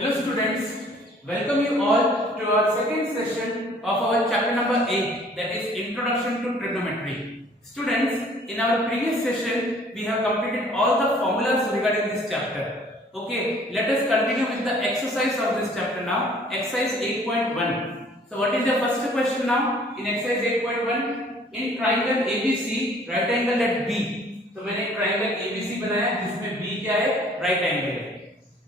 Hello students, welcome you all to our second session of our chapter number 8, that is Introduction to Trigonometry. Students, in our previous session we have completed all the formulas regarding this chapter. Okay, let us continue with the exercise of this chapter now, exercise 8.1. So what is the first question now? In exercise 8.1, in triangle ABC, right angle at B. तो मैंने triangle ABC बनाया जिसमें B क्या है? Right angle है.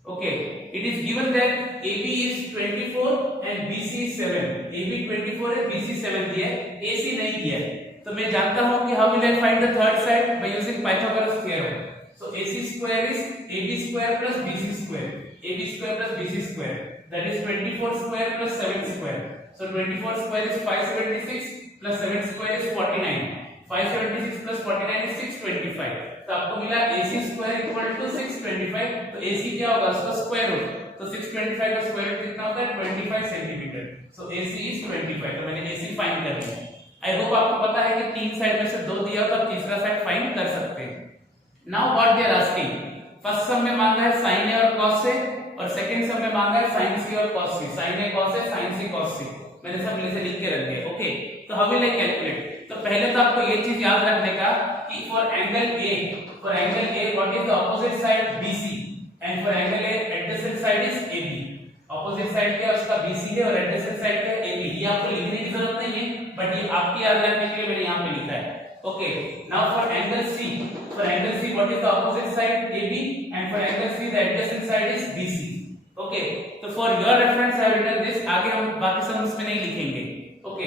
Okay, it is given that AB is 24 and BC is 7. AB 24 है, BC 7 दिया है, AC नहीं दिया है. तो मैं जानता हूँ कि how will I find the third side by using Pythagoras theorem. So AC square is AB square plus BC square. AB square plus BC square. That is 24 square plus 7 square. So 24 square is 576 plus 7 square is 49. 576 plus 49 is 625. तो आपको मिला AC square equal to 625. तो AC क्या होगा? उसका square root. तो 625 का square root कितना होता है? 25 सेंटीमीटर. So AC is 25. तो मैंने AC फाइंड कर लिया. आई होप आपको पता है कि तीन साइड में से दो दिया तो आप तीसरा साइड फाइंड कर सकते हैं. Now what they are asking, first sum में मांगा है sin A और cos A और सेकंड सम में मांगा है sin C और cos C. sin A cos A, sin C cos C. मैंने सब से लिख के रख दिया. ओके, तो हाउ विल आई कैलकुलेट? तो पहले तो आपको ये चीज याद रखने का कि for angle A what is the opposite side BC and for angle A adjacent side is AB. Opposite side क्या है उसका BC है और एडजेसेंट साइड क्या है AB. ये आपको लिखने की जरूरत नहीं है बट ये आपकी याद रखने के लिए मैंने यहां पे लिखा है. Okay, now for angle C what is the opposite side AB and for angle C the adjacent side is BC. Okay, तो for your reference I have written this. आगे हम बाकी सम्स में नहीं लिखेंगे. Okay,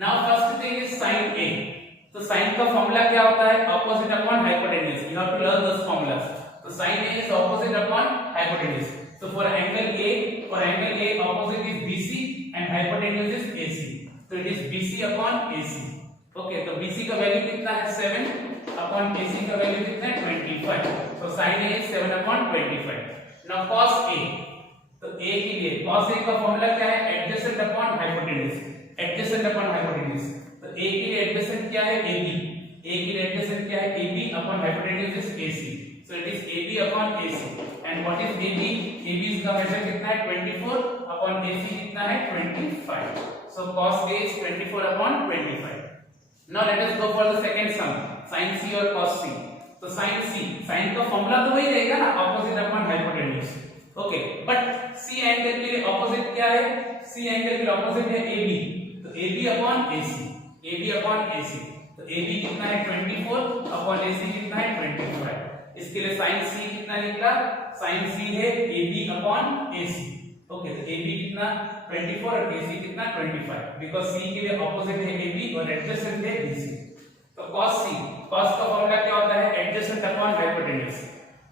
now first thing is sin A. तो sin का formula क्या होता है? Opposite upon hypotenuse. You have to learn those formulas. तो sin A is opposite upon hypotenuse. So for angle A opposite is BC and hypotenuse is AC. So it is BC upon AC. Okay, तो BC का value कितना है? 7 upon AC का value कितना है? 25. So sin A is 7 upon 25. Now cos A. तो A के लिए cos A का फार्मूला क्या है? adjacent upon hypotenuse. adjacent upon hypotenuse. तो A के लिए adjacent क्या है? AB. A के लिए adjacent क्या है? AB upon hypotenuse is AC. So it is AB upon AC. And what is AB? AB का measure कितना है? 24 upon AC कितना है? 25. So cos A is 24 upon 25. Now let us go for the second sum, sin C और cos C. तो sin का formula तो वही रहेगा ना, opposite upon hypotenuse. Okay, but C angle के लिए opposite क्या है? C एंगल के लिए opposite है AB. तो AB upon AC. AB upon AC. तो AB कितना है? 24 upon AC कितना है? 25. इसके लिए sin C कितना निकला? sin C है AB upon AC. ओके, तो AB कितना? 24 और AC कितना? 25. बिकॉज़ C के लिए ऑपोजिट है AB और एडजेसेंट है BC. तो cos का फॉर्मूला क्या होता है? Adjacent upon hypotenuse.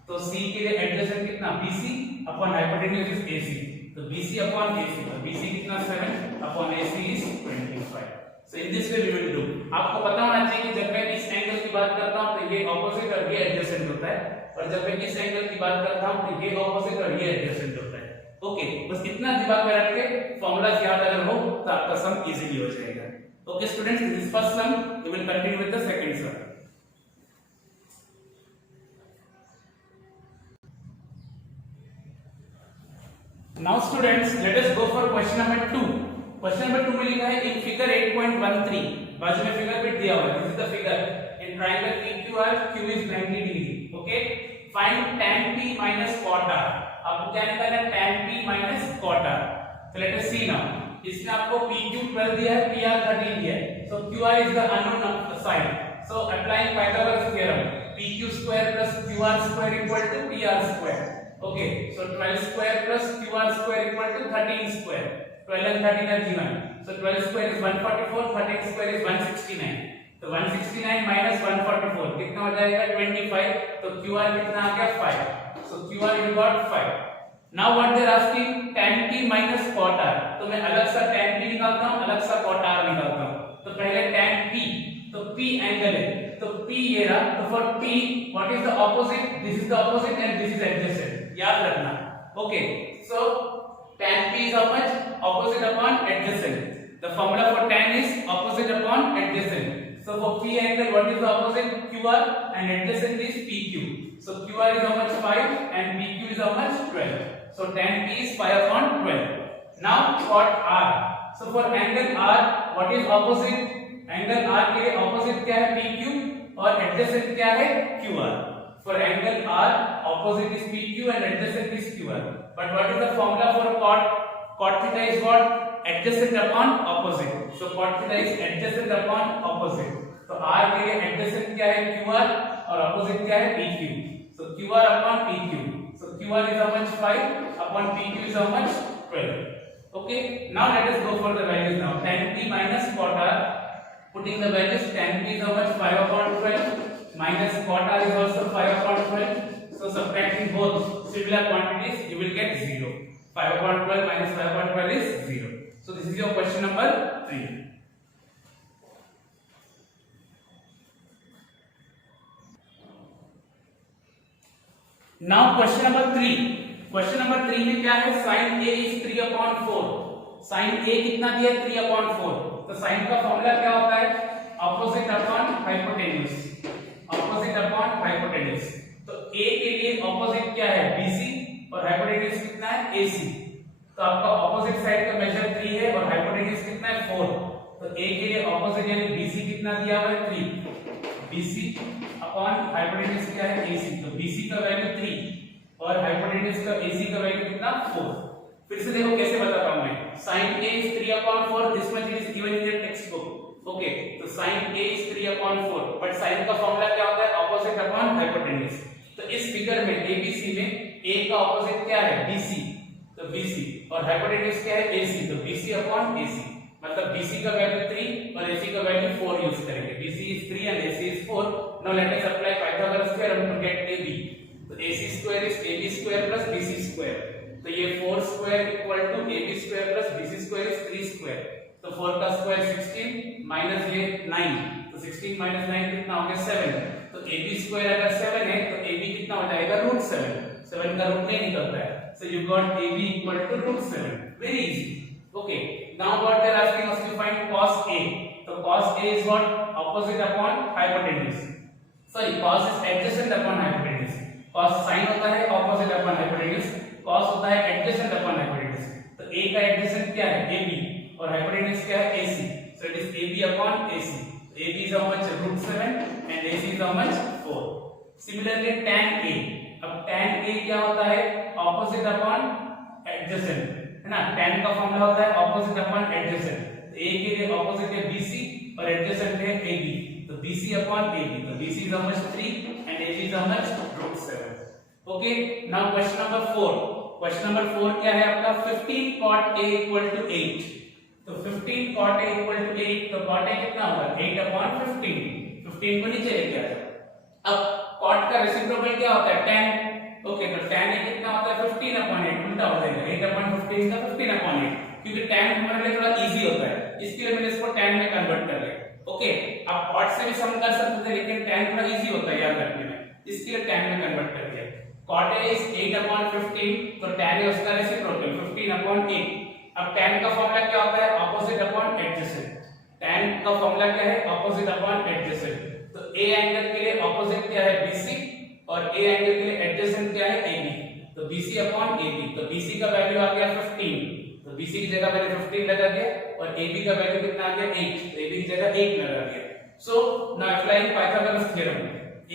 तो C के लिए एडजेसेंट कितना? BC upon hypotenuse is AC. तो BC अपॉन AC. तो BC कितना? 7 upon AC is 25. So in this way we will do. आपको पता होना चाहिए कि जब मैं इस एंगल की बात करता हूं तो ये ऑपोजिट और ये एडजेसेंट होता है और जब मैं इस एंगल की बात करता हूं तो ये ऑपोजिट और ये एडजेसेंट होता है. ओके, बस इतना दिमाग में रख के फार्मूलास याद अगर हो तो आपका सम इजीली हो जाएगा. Okay students, this is first sum. We will continue with the second sum. Now students, let us go for question number 2. Question number 2 में लिखा है इन फिगर 8.13, बाजू में फिगर बिट दिया हुआ है. This is the figure in triangle PQR, Q is 90 degree. Okay, find tan P minus cot R. आपको क्या निकालना है? tan P minus cot R. So let us see now. इसमें आपको PQ 12 दिया है, PR 13 दिया है. So QR is the unknown side. So applying Pythagoras theorem, PQ square plus QR square equal to PR square. Okay, so 12 square plus QR square equal to 13 square. 12 and 13 are given. So 12 square is 144, 13 square is 169. तो 169 minus 144 कितना हो जाएगा? 25. तो QR कितना आ गया? 5. So QR you got 5. Now what they are asking? tan P minus cot R. तो मैं अलग सा tan P निकालता हूँ, अलग सा cot R निकालता हूँ. तो पहले tan P, तो P एंगल है, तो P ये रहा. तो for P what is the opposite? This is the opposite and this is adjacent. याद रखना. Okay, so tan P is how much? Opposite upon adjacent. The formula for tan is opposite upon adjacent. So for P angle, what is the opposite? QR and adjacent is PQ. So QR is how much? 5 and PQ is how much? 12. So tan P is 5 upon 12. Now cot R. So for angle R, what is opposite? Angle R के लिए opposite क्या है? PQ और adjacent क्या है? QR. For angle R, opposite is PQ and adjacent is QR. But what is the formula for cot? Cot theta is what? Adjacent upon opposite. So cot theta is adjacent upon opposite. तो R के लिए adjacent क्या है? QR और opposite क्या है? PQ. So QR upon PQ. So QR is how much? 5 upon PQ is how much? 12. Okay, now let us go for the values now. Tan P minus cot R. Putting the values, tan P is how much? 5 upon 12 minus cot R is also 5 upon 12. So subtracting both similar quantities, you will get 0. 5 upon 12 minus 5 upon 12 is 0. So this is your question number 3. Now question number 3. Question number 3 में क्या है? sin A is 3 upon 4. sin A कितना दिया है? 3 upon 4. तो sin का formula क्या होता है? Opposite upon hypotenuse. Opposite upon hypotenuse. तो A के लिए ऑपोजिट क्या है? BC और हाइपोटेन्यूज कितना है? AC. तो आपका ऑपोजिट साइड का मेजर 3 है और हाइपोटेन्यूज कितना है? 4. तो A के लिए ऑपोजिट यानी BC कितना दिया हुआ है? 3. BC अपॉन हाइपोटेन्यूज क्या है? AC. तो BC का वैल्यू 3 और हाइपोटेन्यूज का AC का वैल्यू कितना? 4. फिर से देखो कैसे बताता हूं मैं. sin A is 3 upon 4. This much is given in your textbook. Okay, तो sin A is 3 upon 4. But sin का फॉर्मूला क्या होता है? Opposite upon hypotenuse. तो इस फिगर में ABC में A का ऑपोजिट क्या है? BC. तो BC और हाइपोटेन्यूज क्या है? AC. तो BC अपॉन AC. मतलब BC का वैल्यू 3 और AC का वैल्यू 4 यूज करेंगे. BC is 3 and AC is 4. Now let us apply Pythagoras theorem to get AB. तो AC square is AB square plus BC square. तो ये 4 square equal to AB square plus BC square is 3 square. तो 4 का square 16 minus ये 9. तो 16 minus 9 कितना हो गया? 7. तो AB square अगर 7 है तो AB कितना हो जाएगा? √7. 7 का रूट नहीं निकलता है. So you got AB equal to √7. Very easy. Okay. Now what they are asking us to find cos A. So cos A is what? Opposite upon hypotenuse. Sorry, cos is adjacent upon hypotenuse. cos sin होता है opposite upon hypotenuse. cos होता है adjacent upon hypotenuse. तो A का adjacent क्या है? AB और hypotenuse क्या है? AC. So it is AB upon AC. AB is how much? √7 and AC is how much? 4. Similarly tan A. अब tan A क्या होता है? Opposite upon adjacent. है ना? tan का फॉर्मूला होता है opposite upon adjacent. तो A के लिए opposite है BC और adjacent है AB. तो BC upon AB. तो BC is how much? 3 and AB is how much? √7. Okay. Now question number 4. Question number 4 क्या है आपका? 15 cot A equal to 8. तो 15 cot A equal to 8. तो cot A कितना होगा? 8 upon 15. 15 को नीचे लेके आ जाओ. अब cot का रेसिप्रोकल क्या होता है? tan. ओके, तो tan A कितना होता है? 15 upon 8. उल्टा हो जाएगा. 8 upon 15 का 15 upon 8. क्योंकि tan हमारे लिए थोड़ा इजी होता है, इसके लिए मैंने इसको tan में कन्वर्ट कर लिया. ओके, आप cot से भी सम कर सकते थे लेकिन tan थोड़ा इजी होता है याद रखने में, इसके लिए tan में कन्वर्ट कर दिया. cot A is 8 upon 15. तो tan A उसका रेसिप्रोकल 15 upon 8. अब tan का फॉर्मूला क्या होता है? Opposite upon adjacent. tan का फॉर्मूला क्या है? Opposite upon adjacent. तो A एंगल के लिए ऑपोजिट क्या है? BC और A एंगल के लिए एडजेसेंट क्या है? AB. तो BC अपॉन AB. तो BC का वैल्यू आ गया 15. तो BC की जगह मैंने 15 लगा दिया और AB का वैल्यू कितना आ गया? 8. तो AB की जगह 8 लगा दिया. So now applying Pythagoras theorem.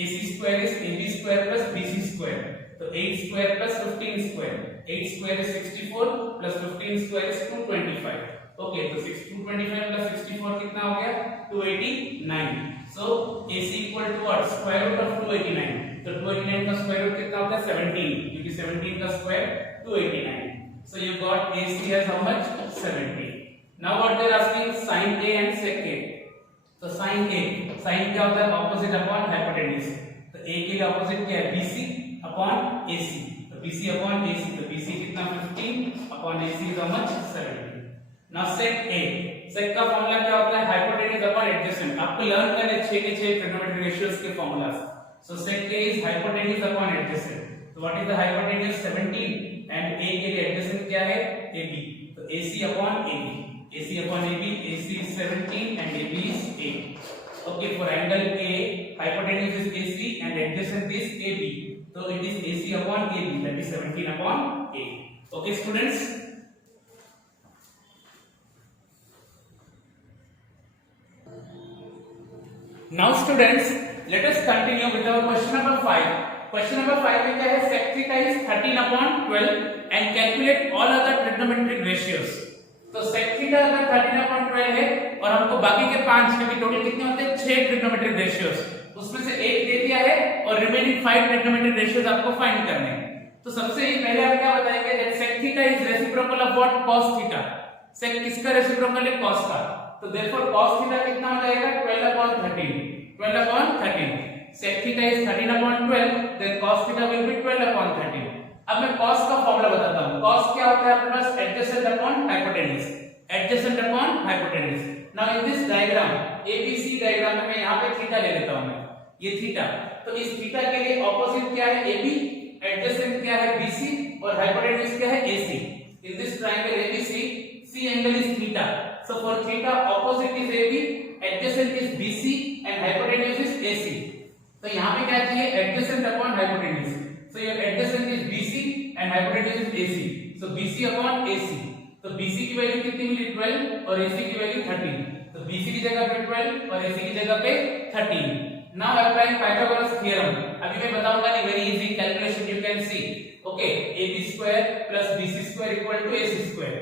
AC square is AB square plus BC square. तो 8 square plus 15 square. 8 square is 64 plus 15 square is 225. Okay, तो 225 plus 64 कितना हो गया? 289. So AC equal to what? Square root of 289. तो 289 का square root कितना होता है? 17. क्योंकि 17 का square 289. So you got AC as how much? 17. Now what they are asking? Sin A and sec A. तो sin A, sin क्या होता है? Opposite upon hypotenuse. तो A के लिए ऑपोजिट क्या है? BC upon AC. तो BC अपॉन AC. तो BC कितना? 15 upon AC is how much? 17. Now sec A. sec का फॉर्मूला क्या होता है? Hypotenuse upon adjacent. आपको लर्न करने 6 के 6 ट्रिग्नोमेट्रिक रेशियोज के formulas. So sec A is hypotenuse upon adjacent. So what is the hypotenuse? 17 and A के लिए adjacent क्या है? AB. तो AC upon AB. AC upon AB. AC is 17 and AB is 8. Okay, for angle A, hypotenuse is AC and adjacent is AB. So it is AC upon AB, that is 17 upon 8. Okay students, now students let us continue with our question number 5. Question number 5 में क्या है, sec theta is 13/12 and calculate all other trigonometric ratios. तो sec theta अगर 13/12 है और हमको बाकी के 5, क्योंकि टोटल कितने होते हैं 6 ट्रिग्नोमेट्रिक रेशियोज, उसमें से एक दे दिया है और रिमेनिंग 5 ट्रिग्नोमेट्रिक रेशियोज आपको फाइंड करने हैं। तो सबसे पहले आप क्या बताएंगे that sec theta is reciprocal of what, cos theta. sec किसका रेसिप्रोकल है, cos का, तो therefore cos theta कितना हो जाएगा 12/13 sec theta is 13/12 then cos theta will be 12/13. अब मैं cos का फॉर्मूला बताता हूं। cos क्या होता है आपके पास, adjacent upon hypotenuse, adjacent upon hypotenuse. now in this diagram abc diagram में मैं यहां पे थीटा ले लेता हूं, मैं ये थीटा, तो इस थीटा के लिए ऑपोजिट क्या है ab, एडजेसेंट क्या है bc और हाइपोटेन्यूज क्या है ac. in this triangle abc c angle is theta, so for theta opposite is ab, adjacent is bc and hypotenuse is ac. तो यहाँ पे क्या चाहिए, adjacent upon hypotenuse, so your adjacent is bc and hypotenuse is ac, so bc upon ac. तो bc की value कितनी मिली 12 और ac की वैल्यू 13, तो bc की जगह पे 12 और ac की जगह पे 13. now applying Pythagoras theorem, अभी मैं बताऊंगा नहीं, very easy calculation you can see. okay, ab square plus bc square equal to ac square.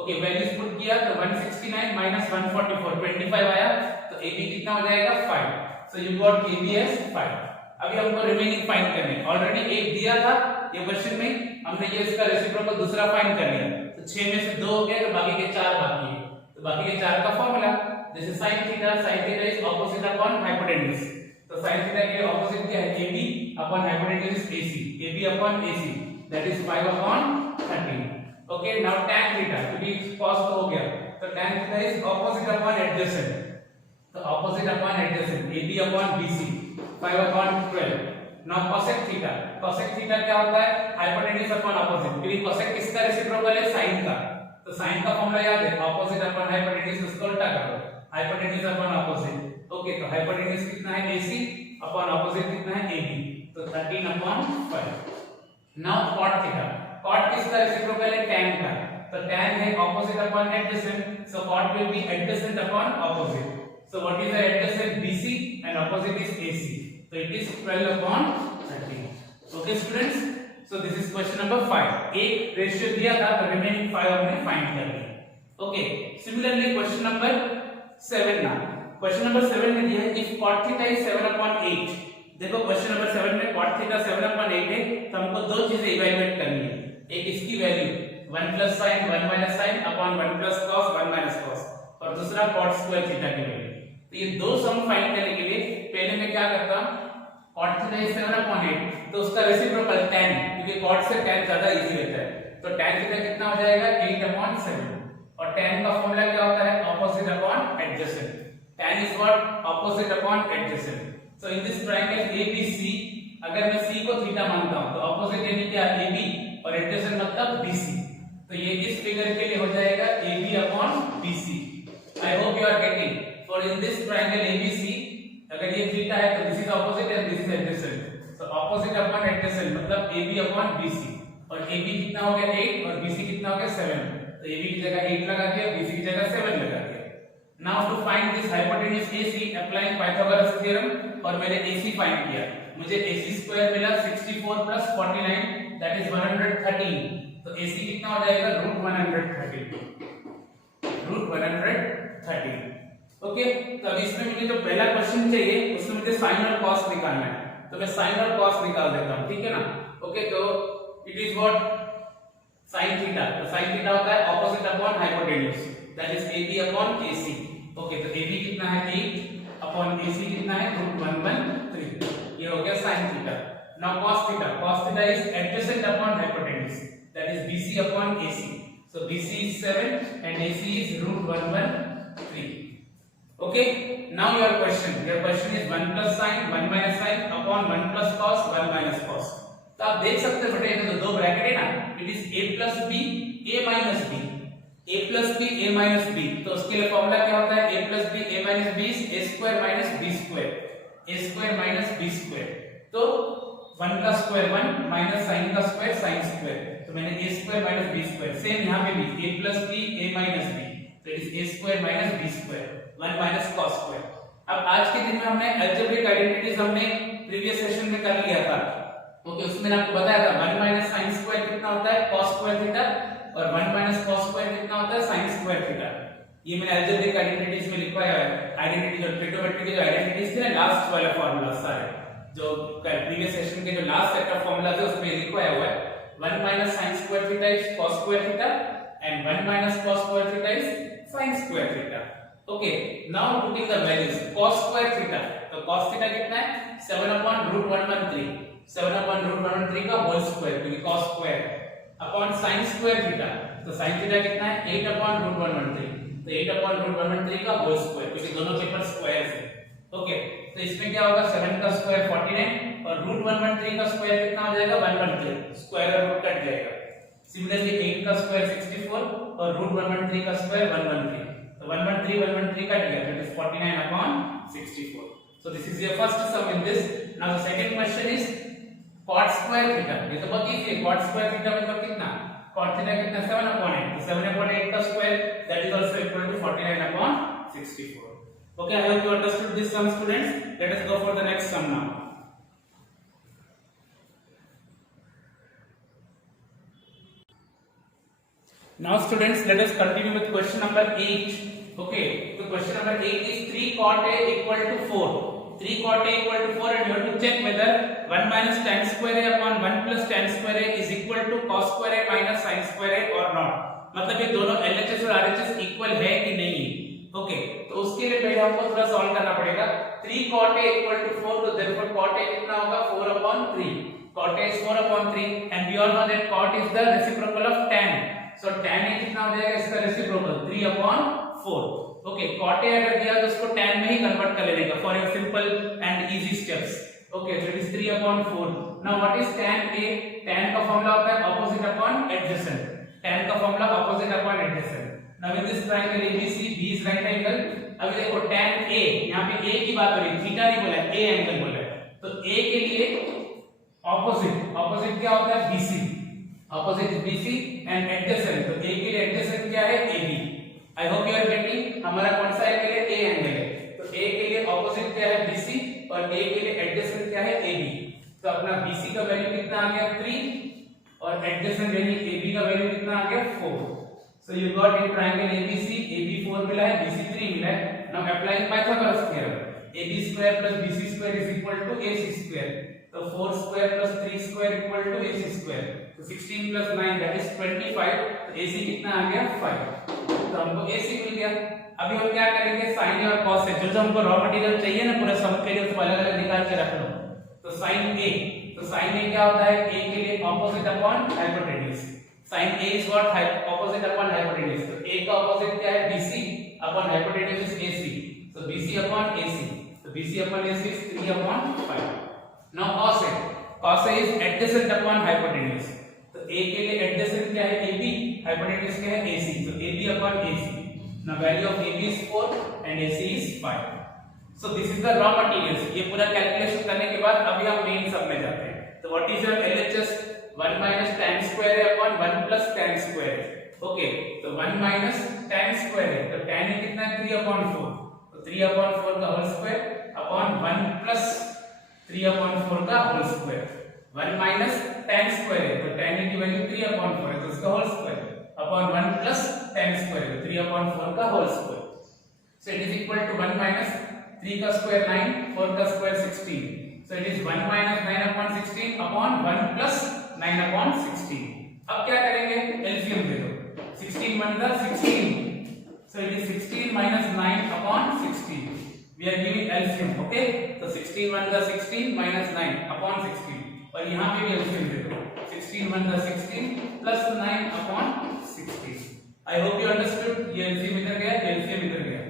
okay, values put किया तो 169 minus 144 25 आया, तो ab कितना हो जाएगा 5. so you got ab as 5. अभी हमको रिमेनिंग फाइंड करने, ऑलरेडी एक दिया था ये क्वेश्चन में, हमने ये इसका रेसिप्रोकल दूसरा फाइंड कर लिया, तो 6 में से 2 हो गए, तो बाकी के 4 बाकी है, तो बाकी के 4 का फार्मूला जैसे sin theta is opposite upon hypotenuse, तो sin theta के ऑपोजिट क्या है ab upon hypotenuse is ac, ab upon ac that is 5/13. okay, now tan theta, क्योंकि cos तो हो गया, तो tan theta is opposite upon adjacent, तो opposite upon adjacent ab upon bc 5/12. now cosec theta क्या होता है, hypotenuse upon opposite, क्योंकि cosec किसका रेसिप्रोकल है, sin का, तो sin का फॉर्मूला याद है, opposite upon hypotenuse, उसको उल्टा कर दो, hypotenuse upon opposite. ओके, तो hypotenuse कितना है ac upon opposite कितना है ab, तो 13/5. now cot theta, cot किसका रेसिप्रोकल है, tan का, तो tan है opposite upon adjacent, so cot will be adjacent upon opposite. so what is the adjacent, bc and opposite is ac, so it is 12/13. okay students, so this is question number 5. एक ratio दिया था तो remaining 5 हमने find कर लिया. Okay, similarly question number 7 ना, question number 7 में दिया है if cot theta is 7/8. देखो क्वेश्चन नंबर 7 में cot theta 7/8 है, तो हमको दो चीजें इवैल्यूएट करनी है, एक इसकी value 1 plus sin 1 minus sin upon 1 plus cos 1 minus cos, और दूसरा cot square theta की वैल्यू. तो ये दो सम फाइंड करने के लिए पहले मैं क्या करता हूं, cot theta is 7/8, तो उसका रेसिप्रोकल tan, क्योंकि cot से tan ज्यादा इजी रहता है, तो tan थीटा कितना हो जाएगा 8/7, और tan का फॉर्मूला क्या होता है, opposite upon adjacent. tan is what, opposite upon adjacent. so in this triangle abc, अगर मैं c को थीटा मानता हूं तो opposite यानी क्या, ab और adjacent मतलब bc, तो ये इस फिगर के लिए हो जाएगा ab/bc. I hope you are getting. for in this triangle abc, अगर ये थीटा है तो this is opposite and this is adjacent, so opposite upon adjacent मतलब ab/bc, और ab कितना हो गया 8 और bc कितना हो गया 7, तो ab की जगह 8 लगा दिया, bc की जगह 7 लगा दिया. now to find this hypotenuse ac applying Pythagoras theorem, और मैंने ac फाइंड किया, मुझे ac स्क्वायर मिला 64 plus 49 that is 113, तो ac कितना हो जाएगा √113. ओके, तो अब इसमें मुझे जो पहला क्वेश्चन चाहिए उसमें मुझे साइन और कॉस निकालना है, तो मैं साइन और कॉस निकाल देता हूं, ठीक है ना. ओके, तो it is what, sine theta, तो साइन थीटा होता है opposite upon hypotenuse, that is ab upon ac. Okay, तो ab कितना है 8 अपॉन ac कितना है √113, ये हो गया sine theta. Now cos theta is adjacent upon hypotenuse, that is bc upon ac, so bc is 7 and ac is √113. okay, now your question is 1 plus sin 1 minus sin upon 1 plus cos 1 minus cos. तो आप देख सकते हैं बेटे, तो दो bracket है ना, it is a plus b a minus b, a plus b a minus b, तो उसके लिए फॉर्मूला क्या होता है, a plus b a minus b is a square minus b square, a square minus b square. तो 1 का square 1 minus sign का square sine square, तो मैंने a square minus b square, same यहाँ पे भी a plus b a minus b, तो it is a square minus b square 1 minus cos square. अब आज के दिन में हमने अलजेब्रिक आइडेंटिटीज हमने प्रीवियस सेशन में कर लिया था, ओके, उसमें मैंने आपको बताया था 1 माइनस साइन स्क्वायर कितना होता है cos स्क्वायर थीटा और 1 माइनस cos स्क्वायर कितना होता है sin स्क्वायर थीटा। ये मैंने अलजेब्रिक आइडेंटिटीज में लिखवाया है, आइडेंटिटी जो ट्रिग्नोमेट्री के जो आइडेंटिटीज थे ना, लास्ट वाला फार्मूला सारे जो प्रीवियस सेशन के जो लास्ट सेट ऑफ फार्मूला थे उसमें लिखवाया हुआ है 1 minus sin square theta is cos square theta and 1 minus cos square theta is sin square theta. Okay, now putting the values cos square theta, तो cos theta कितना है 7/√113, 7/√113 का whole square क्योंकि cos square upon sin square theta, तो sin theta कितना है 8/√113, तो 8/√113 का होल स्क्वायर क्योंकि दोनों पेपर स्क्वायर्स है। ओके, तो इसमें क्या होगा 7 का स्क्वायर 49 और √113 का स्क्वायर कितना हो जाएगा 113, स्क्वायर और रूट कट जाएगा। सिमिलरली 8 का स्क्वायर 64 और √113 का स्क्वायर 113, तो 113 कट गया, that is 49/64। So this is your first sum in this. Now the second question is cot square theta, ये तो बहुत इजी है, cot square theta मतलब कितना, cot theta कितना 7/8, तो 7/8 का square that is also equal to 49/64। Okay, I hope you understood this sum, students. Let us go for the next sum now. Now students, let us continue with question number 8. Okay, so question number 8 is 3 cot a equal to 4. 3 cot a equal to 4 and you have to check whether 1 minus tan square a upon 1 plus tan square a is equal to cos square a minus sin square a or not. मतलब ये दोनों LHS और RHS equal है कि नहीं है। Okay, तो उसके लिए पहले हमको थोड़ा सॉल्व करना पड़ेगा। 3 cot a equal to 4, तो therefore cot a कितना होगा 4/3, cot a is 4/3 and we all know that cot is the reciprocal of tan, so tan a कितना हो जाएगा इसका रेसिप्रोकल 3/4। ओके, cot a अगर दिया तो उसको tan में ही कन्वर्ट कर लेने का for a simple and easy steps. Okay, so it is 3/4। now what is tan a? tan का फॉर्मूला होता है ऑपोजिट अपॉन एडजेसेंट, tan का formula opposite upon adjacent. now in this triangle ABC, B is right angle। अभी देखो tan a, यहाँ पे a की बात हो रही है, थीटा नहीं बोला है, a एंगल बोला है, तो a के लिए ऑपोजिट, ऑपोजिट क्या होता है BC, opposite BC and adjacent, तो a के लिए एडजेसेंट क्या है AB। I hope you are getting, हमारा कौन सा एंगल है a एंगल है, तो a के लिए ऑपोजिट क्या है BC और a के लिए एडजेसेंट क्या है AB। तो अपना BC का वैल्यू कितना आ गया 3 और एडजेसेंट यानी AB का वैल्यू कितना आ गया 4। So you got in triangle ABC, AB 4 मिला है, BC 3 मिला है। Now applying Pythagoras theorem, AB square plus BC square is equal to AC square, तो 4 square plus 3 square equal to AC square, तो 16 plus 9 that is 25, तो AC कितना आ गया 5, तो हमको AC मिल गया। अभी हम क्या करेंगे sin और cos से जो हमको रॉ मटेरियल चाहिए ना पूरा सम के लिए उसको अलग-अलग निकाल के रख लो। तो sin A, तो sin A क्या होता है A के लिए opposite upon hypotenuse, sin A is what opposite upon hypotenuse, तो A का opposite क्या है BC upon hypotenuse is AC, so BC upon AC, so BC upon AC is 3/5। now cos A is adjacent upon hypotenuse, तो A के लिए adjacent क्या है AB, hypotenuse क्या है AC, so AB upon AC। now value of AB is 4 and AC is 5। so this is the raw materials। ये पूरा calculation करने के बाद अभी हम मेन सब में जाते हैं। तो what is your LHS? 1 minus tan square है upon 1 plus tan square है। ओके, तो 1 minus tan square है, तो tan है कितना 3/4, तो 3/4 का होल स्क्वायर अपॉन 1 plus 3/4 का whole square. 1 minus tan square है, तो tan की वैल्यू 3/4 है, तो उसका whole square upon 1 plus tan square है, 3/4 का whole square. So it is equal to 1 minus 3 का स्क्वायर 9, 4 का square 16, so it is 1 minus 9/16 upon 1 plus 9/16। अब क्या करेंगे एलसीएम दे दो, 16 1 जा 16, so it is 16 minus 9/16। we are giving LCM, okay, so 16 1 जा 16 minus 9/16 और यहाँ पे भी LCM दे दो, 16 1 जा 16 plus 9/16। I hope you understood, ये LCM इधर गया, LCM इधर गया।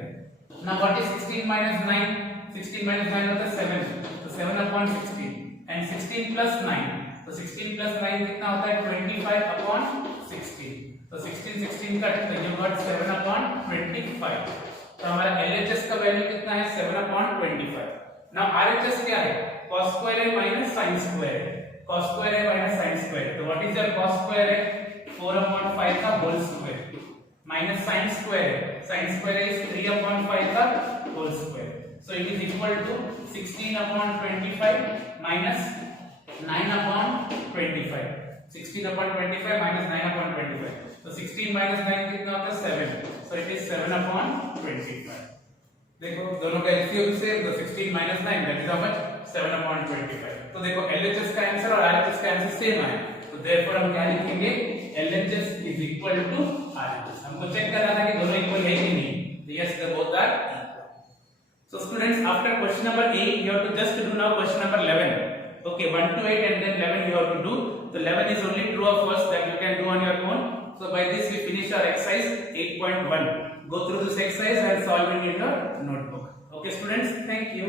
now what is 16 minus 9? 16 minus 9 होता है 7, तो 7/16 and 16 plus 9, तो 16 plus 9 कितना होता है 25/16, तो 16 कट, तो you got 7/25। तो हमारा LHS का वैल्यू कितना है 7/25। now RHS क्या है cos square a minus sin square है, cos square है minus sin square है, तो what is your cos square है 4/5 का whole square minus sin square है, sin square is 3/5 का whole square, so it is equal to 16/25 minus 9/25, 16/25 minus 9/25, so 16 minus 9 कितना होता है 7, so it is 7/25. देखो दोनों का एलसीएम से तो 16 minus 9 that is how much 7/25. तो देखो LHS का आंसर और RHS का आंसर सेम आया, तो therefore हम क्या लिखेंगे LHS is equal to RHS. हमको चेक करना था कि दोनों इक्वल है कि नहीं, तो yes they both are equal. So students, after question number 8 you have to just do now question number 11. Okay, 1 to 8 and then 11 you have to do. So 11 is only true or false that you can do on your own. So by this we finish our exercise 8.1. Go through this exercise and solve it in your notebook. Okay students, thank you.